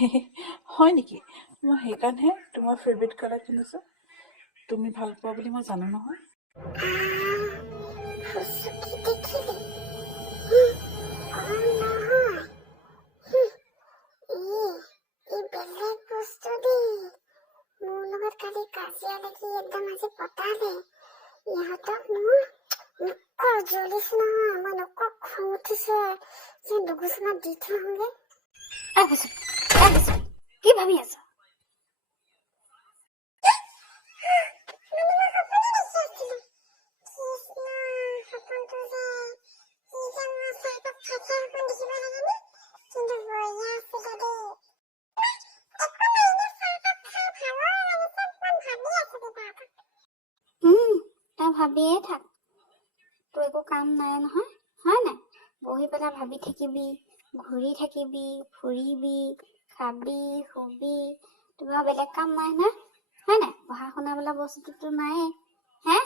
হয় নেকি? মই সেইকাৰণেহে তোমাৰ ফেভৰেট কালাৰ কিনিছোঁ। তুমি ভাল পোৱা বুলি মই জানো নহয়। মোৰ লগত কালি কাজিয়া লাগি একদম আজি পতালে ইহঁতক মোৰ নকৰ জ্বলিছো নহয় মই নকৰ খং উঠিছে যে দুগুচনা দি থৈ আহোঁগে কি ভাবি আছ? তই ভাবিয়ে থাক, তোৰ একো কাম নাই নহয়, হয় নাই? বহি পেলাই ভাবি থাকিবি, ঘূৰি থাকিবি, ফুৰিবি, খাবি, শুবি, তোমাৰ বেলেগ কাম নাই নহয়, হয় নাই? পঢ়া শুনা বোলা বস্তুটোতো নাইয়ে, হে?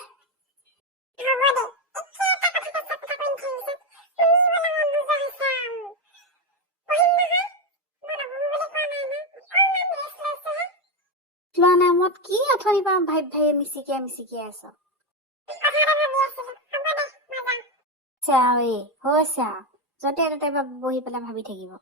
লোৱা নামত কি অথনিৰ পৰা ভাবি মিচিকিয়াই আছ? হৈছে আৰু য'তে ত'তে বহি পেলাই ভাবি থাকিব।